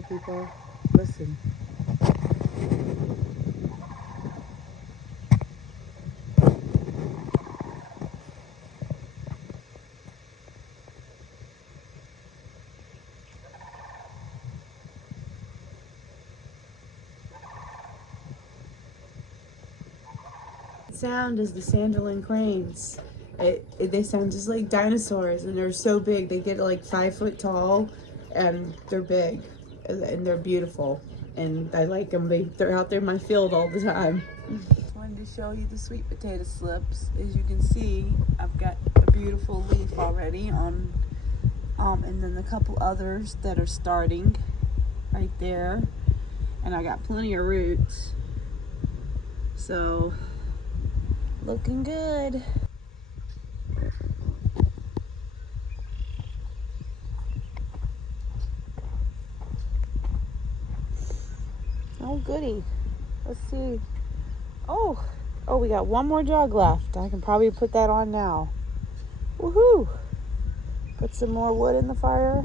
little people. Listen. Sound is the Sanderlin cranes. They sound just like dinosaurs, and they're so big. They get like 5 foot tall, and they're big, and they're beautiful. And I like them. They're out there in my field all the time. Just wanted to show you the sweet potato slips. As you can see, I've got a beautiful leaf already on, and then a couple others that are starting right there, and I got plenty of roots. So. Looking good. Oh, goody. Let's see. Oh, we got one more jug left. I can probably put that on now. Woohoo! Put some more wood in the fire.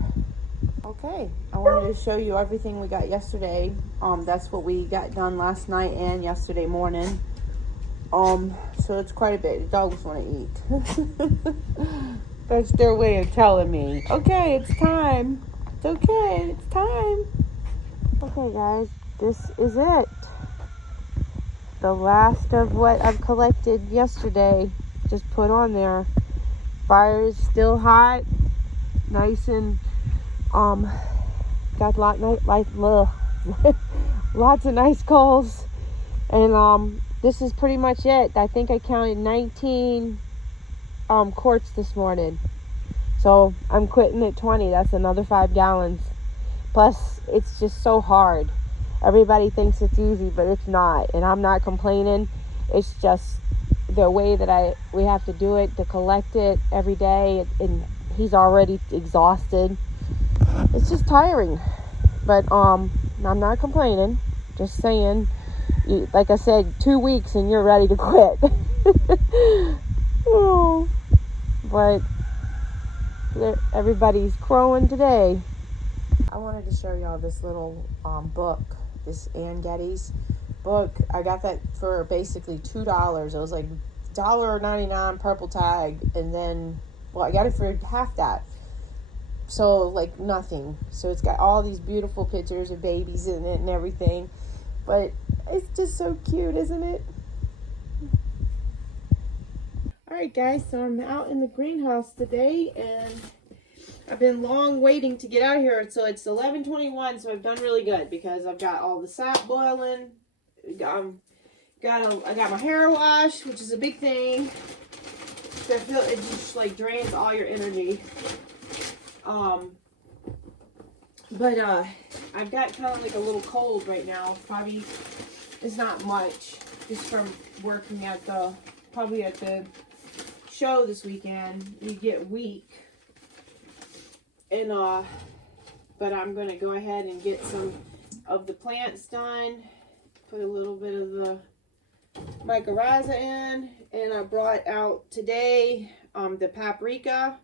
Okay, I wanted to show you everything we got yesterday. That's what we got done last night and yesterday morning. So it's quite a bit. The dogs want to eat. That's their way of telling me, okay, it's time. It's okay, it's time. Okay, guys, this is it. The last of what I've collected yesterday. Just put on there. Fire is still hot. Nice and, got lots of nice coals. And, this is pretty much it. I think I counted 19 quarts this morning. So I'm quitting at 20. That's another 5 gallons. Plus, it's just so hard. Everybody thinks it's easy, but it's not. And I'm not complaining. It's just the way that we have to do it, to collect it every day. And he's already exhausted. It's just tiring. But I'm not complaining. Just saying. Like I said, 2 weeks and you're ready to quit. Oh, but everybody's crowing today. I wanted to show y'all this little book, this Ann Getty's book. I got that for basically $2. It was like $1.99 purple tag, and then, well, I got it for half that. So, like, nothing. So it's got all these beautiful pictures of babies in it and everything. But it's just so cute, isn't it? Alright guys, so I'm out in the greenhouse today, and I've been long waiting to get out here. So it's 11:21, so I've done really good because I've got all the sap boiling. I got my hair washed, which is a big thing. So I feel it just like drains all your energy. But I've got kind of like a little cold right now. Probably it's not much, just from working at the show this weekend. You get weak, and but I'm gonna go ahead and get some of the plants done. Put a little bit of the mycorrhiza in, and I brought out today the paprika,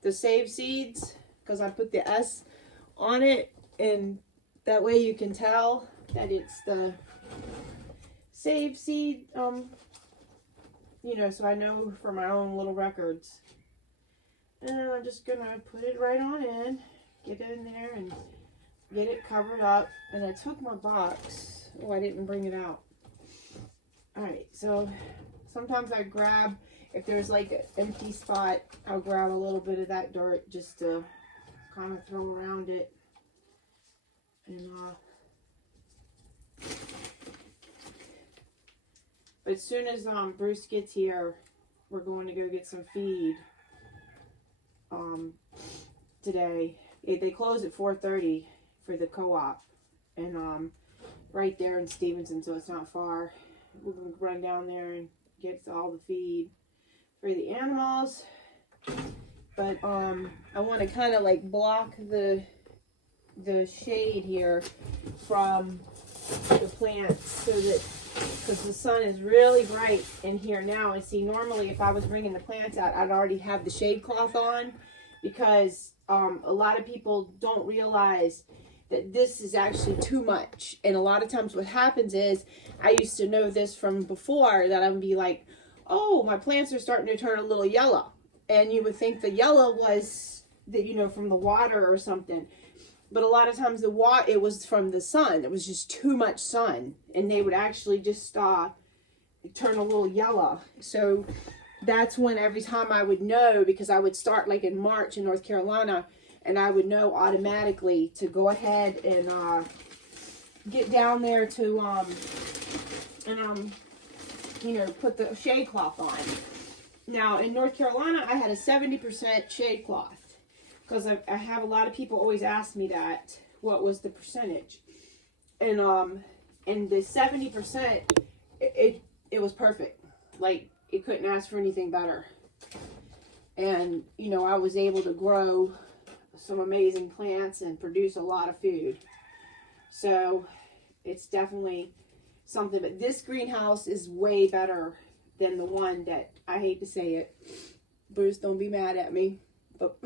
the save seeds, because I put the S on it, and that way you can tell that it's the save seed, you know, so I know for my own little records. And I'm just gonna put it right on in, get it in there and get it covered up. And I took my box. Oh, I didn't bring it out. Alright, so sometimes I grab, if there's like an empty spot, I'll grab a little bit of that dirt just to kind of throw around it. And but as soon as Bruce gets here, we're going to go get some feed today. They close at 4:30 for the co-op, and right there in Stevenson, so it's not far. We're going to run down there and get all the feed for the animals. But I want to kind of like block the shade here from the plants, so that, because the sun is really bright in here now. And see, normally if I was bringing the plants out, I'd already have the shade cloth on, because a lot of people don't realize that this is actually too much. And a lot of times what happens is, I used to know this from before, that I would be like, oh, my plants are starting to turn a little yellow. And you would think the yellow was, from the water or something. But a lot of times it was from the sun. It was just too much sun. And they would actually just turn a little yellow. So that's when every time I would know, because I would start like in March in North Carolina, and I would know automatically to go ahead and get down there to put the shade cloth on. Now in North Carolina, I had a 70% shade cloth, because I have a lot of people always ask me that, what was the percentage, and the 70%, it was perfect. Like, it couldn't ask for anything better. And I was able to grow some amazing plants and produce a lot of food. So it's definitely something. But this greenhouse is way better than the one that, I hate to say it, Bruce, don't be mad at me, but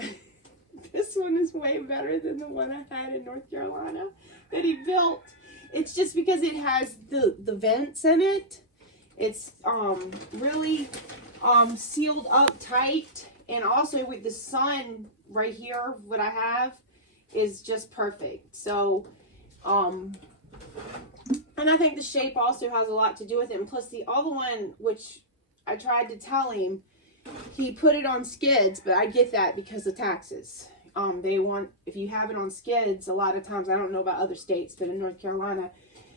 this one is way better than the one I had in North Carolina that he built. It's just because it has the vents in it. It's really sealed up tight, and also with the sun right here, what I have is just perfect. So and I think the shape also has a lot to do with it. And plus the other one, which I tried to tell him, he put it on skids, but I get that because of taxes. They want, if you have it on skids, a lot of times, I don't know about other states, but in North Carolina,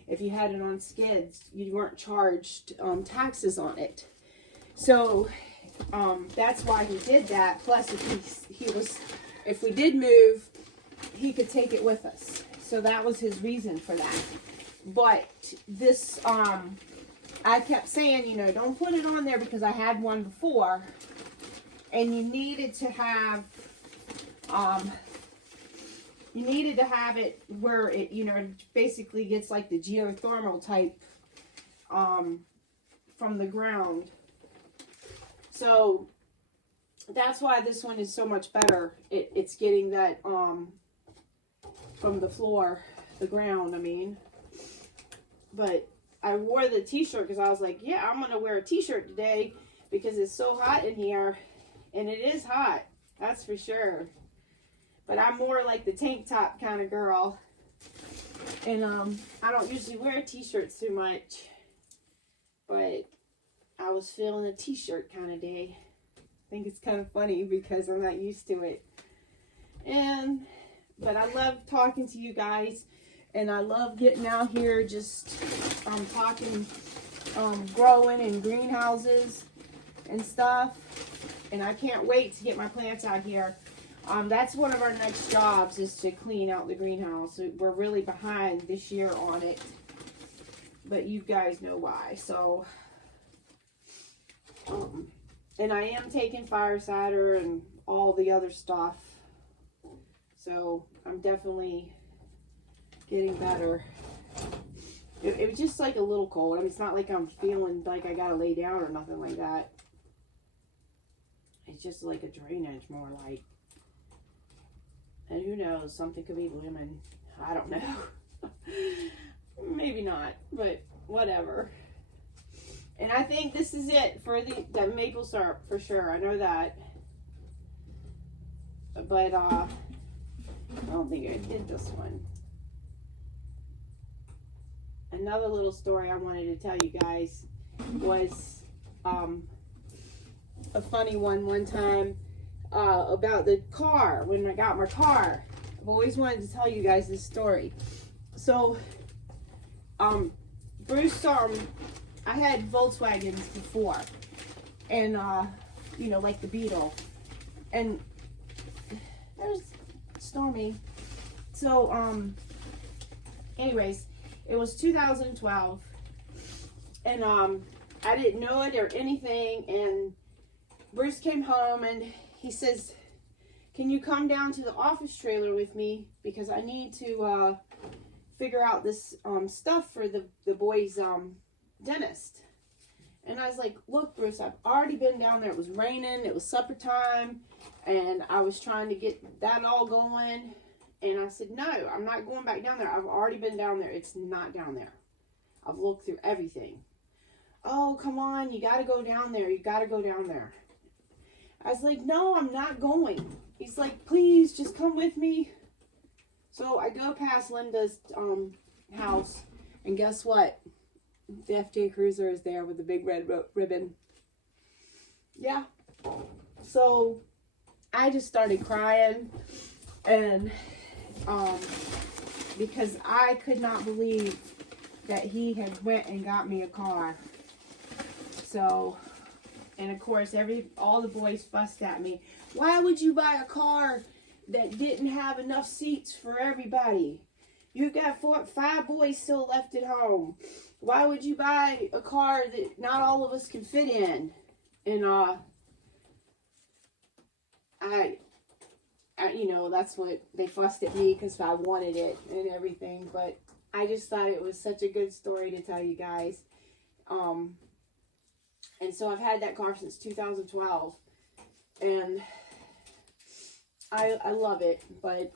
if you had it on skids, you weren't charged taxes on it. So that's why he did that. Plus, if we did move, he could take it with us. So that was his reason for that. But this, I kept saying, don't put it on there, because I had one before, and you needed to have it where it, basically gets like the geothermal type from the ground. So that's why this one is so much better. It's getting that from the floor, the ground, I mean. But I wore the t-shirt because I was like, yeah, I'm going to wear a t-shirt today because it's so hot in here. And it is hot, that's for sure. But I'm more like the tank top kind of girl. And I don't usually wear t-shirts too much. But I was feeling a t-shirt kind of day. I think it's kind of funny because I'm not used to it. But I love talking to you guys. And I love getting out here just talking, growing in greenhouses and stuff. And I can't wait to get my plants out here. That's one of our next jobs, is to clean out the greenhouse. We're really behind this year on it. But you guys know why. So, and I am taking fire cider and all the other stuff. So I'm definitely getting better. It was just like a little cold. I mean, it's not like I'm feeling like I gotta lay down or nothing like that. It's just like a drainage, more like. And who knows, something could be blooming. I don't know. Maybe not, but whatever. And I think this is it for the maple syrup for sure. I know that. But I don't think I did this one. Another little story I wanted to tell you guys was a funny one time about the car, when I got my car. I've always wanted to tell you guys this story. So Bruce, I had Volkswagens before, and like the Beetle, and there's Stormy. So anyways, it was 2012, and I didn't know it or anything, and Bruce came home and he says, can you come down to the office trailer with me, because I need to figure out this stuff for the boys' dentist. And I was like, look, Bruce, I've already been down there. It was raining, it was supper time, and I was trying to get that all going, And I said, no, I'm not going back down there. I've already been down there. It's not down there. I've looked through everything. Oh, come on. You got to go down there. You got to go down there. I was like, no, I'm not going. He's like, please, just come with me. So I go past Linda's house, and guess what? The FJ Cruiser is there with the big red ribbon. Yeah. So I just started crying, and because I could not believe that he had went and got me a car. So, and of course, all the boys fussed at me. Why would you buy a car that didn't have enough seats for everybody? You've got 5 boys still left at home. Why would you buy a car that not all of us can fit in? And I you know, that's what they fussed at me because I wanted it and everything. But I just thought it was such a good story to tell you guys. And so I've had that car since 2012, and I love it. But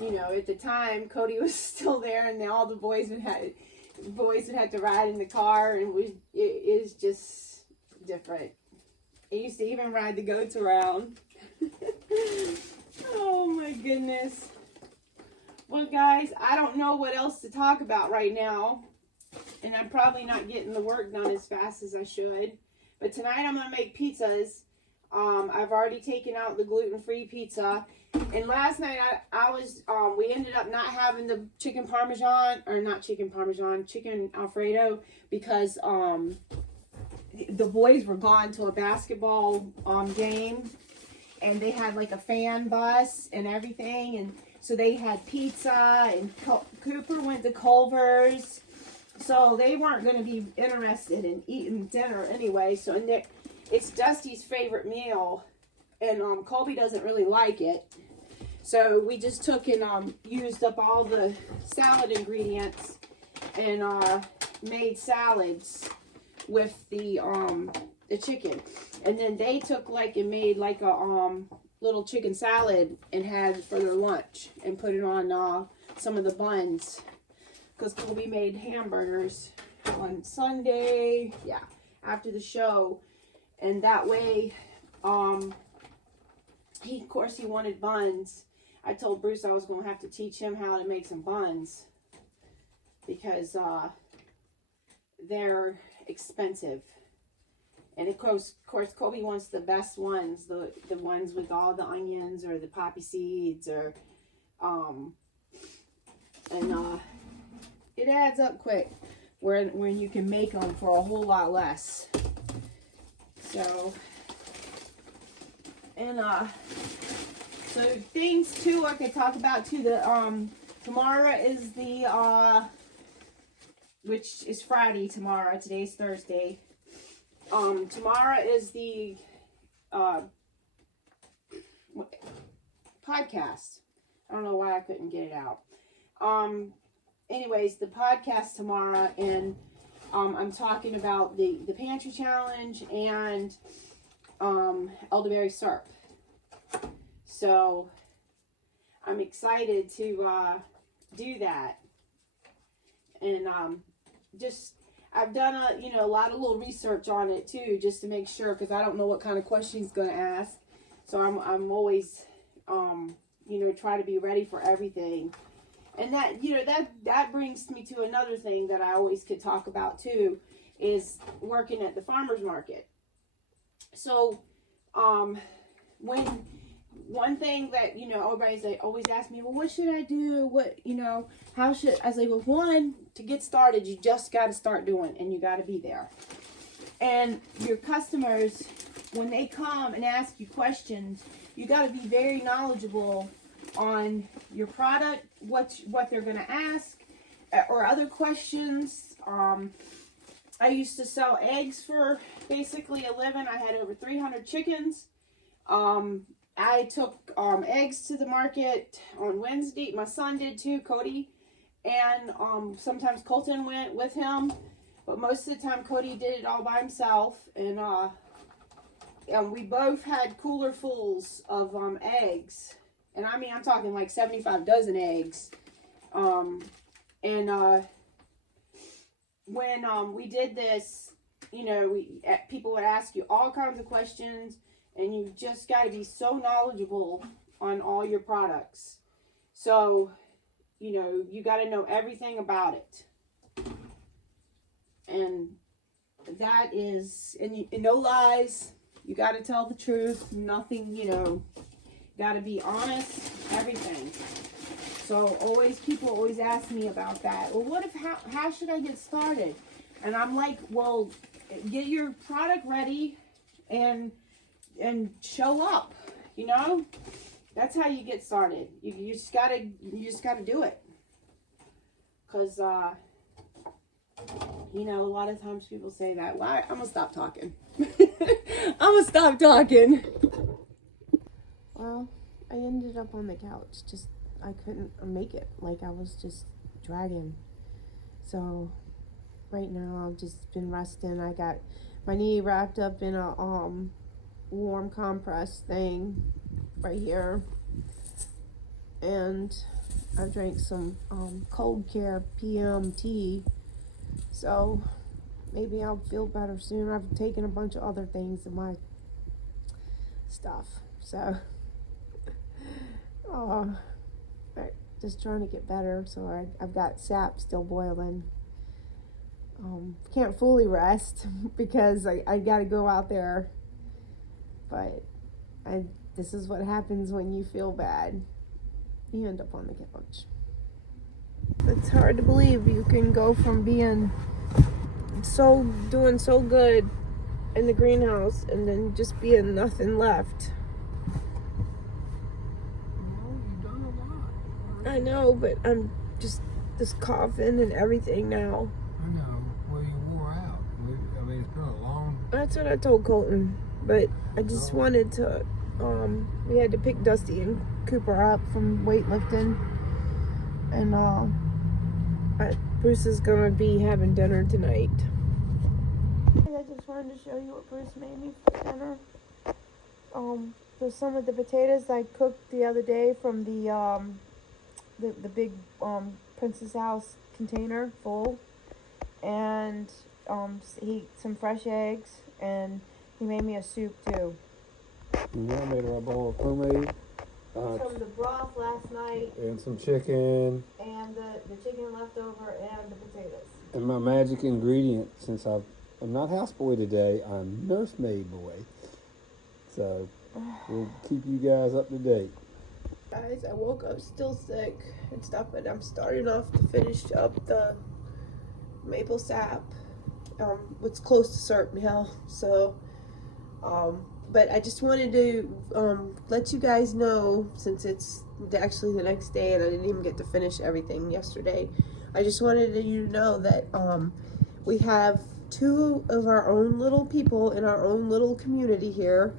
you know, at the time, Cody was still there, and all the boys would have to ride in the car, and it is just different. I used to even ride the goats around. Oh my goodness. Well, guys, I don't know what else to talk about right now, and I'm probably not getting the work done as fast as I should. But tonight I'm going to make pizzas. I've already taken out the gluten-free pizza. And last night we ended up not having the chicken Alfredo because the boys were gone to a basketball game, and they had like a fan bus and everything, and so they had pizza, and Cooper went to Culver's, so they weren't going to be interested in eating dinner anyway. So it's Dusty's favorite meal, and Colby doesn't really like it. So we just took and used up all the salad ingredients and made salads with the chicken. And then they took and made a little chicken salad and had for their lunch and put it on some of the buns, because Colby made hamburgers on Sunday, yeah, after the show. And that way, of course he wanted buns. I told Bruce I was going to have to teach him how to make some buns, because they're expensive. And of course, Colby wants the best ones, the ones with all the onions or the poppy seeds, or it adds up quick when you can make them for a whole lot less. So, and so things too I could talk about too. Tomorrow is which is Friday tomorrow. Today's Thursday. Tomorrow is the podcast. I don't know why I couldn't get it out. Anyways, the podcast tomorrow, and I'm talking about the pantry challenge and elderberry syrup. So I'm excited to do that, and I've done a lot of little research on it too, just to make sure, because I don't know what kind of question he's going to ask. So I'm always try to be ready for everything. And that brings me to another thing that I always could talk about too, is working at the farmer's market. So when one thing that everybody's always ask me, well, what should I do? How should I say? Well, one, to get started, you just got to start doing, and you got to be there. And your customers, when they come and ask you questions, you got to be very knowledgeable on your product, what they're going to ask, or other questions. I used to sell eggs for basically a living. I had over 300 chickens. I took eggs to the market on Wednesday. My son did too, Cody. And sometimes Colton went with him. But most of the time, Cody did it all by himself. And we both had cooler fulls of eggs. And I mean, I'm talking like 75 dozen eggs. When we did this, you know, people would ask you all kinds of questions, and you just got to be so knowledgeable on all your products. So, you know, you got to know everything about it. And that is, and no lies. You got to tell the truth. Nothing, you know, got to be honest, everything. So people always ask me about that. Well, how should I get started? And I'm like, well, get your product ready and show up, you know? That's how you get started. You just gotta do it. Cause, you know, a lot of times people say that. Well, I'm gonna stop talking. Well, I ended up on the couch. I couldn't make it. Like, I was just dragging. So, right now, I've just been resting. I got my knee wrapped up in a warm compress thing right here. And I drank some Cold Care PM tea. So, maybe I'll feel better soon. I've taken a bunch of other things in my stuff. So, just trying to get better. So I've got sap still boiling. Can't fully rest because I got to go out there. But this is what happens when you feel bad. You end up on the couch. It's hard to believe you can go from doing so good in the greenhouse and then just being nothing left. I know, but I'm just coughing and everything now. I know. Well, you wore out. I mean, it's been a long... That's what I told Colton. But I just wanted to, we had to pick Dusty and Cooper up from weightlifting. And Bruce is going to be having dinner tonight. I just wanted to show you what Bruce made me for dinner. There's some of the potatoes I cooked the other day from the big Princess House container full, and some fresh eggs, and he made me a soup too. Yeah, I made her a bowl of pomade. Some of the broth last night, and some chicken, and the chicken left over, and the potatoes. And my magic ingredient, since I'm not houseboy today, I'm nursemaid boy. So we'll keep you guys up to date. Guys, I woke up still sick and stuff, but I'm starting off to finish up the maple sap. It's close to syrup now, so but I just wanted to let you guys know, since it's actually the next day and I didn't even get to finish everything yesterday. I just wanted you to know that we have two of our own little people in our own little community here.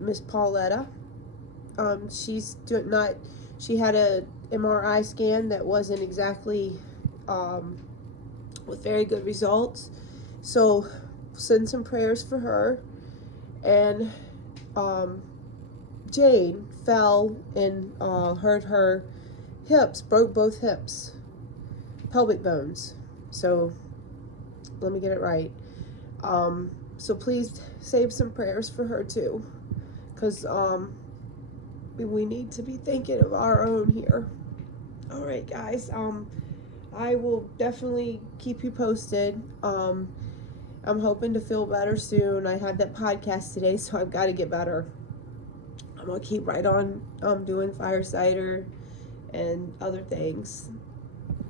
Miss Pauletta. She had a MRI scan that wasn't exactly with very good results. So send some prayers for her. And Jane fell and hurt her hips, broke both hips, pelvic bones. So let me get it right. So please save some prayers for her too, because we need to be thinking of our own here. All right, guys. I will definitely keep you posted. I'm hoping to feel better soon. I had that podcast today, so I've got to get better. I'm gonna keep right on doing Fire Cider and other things.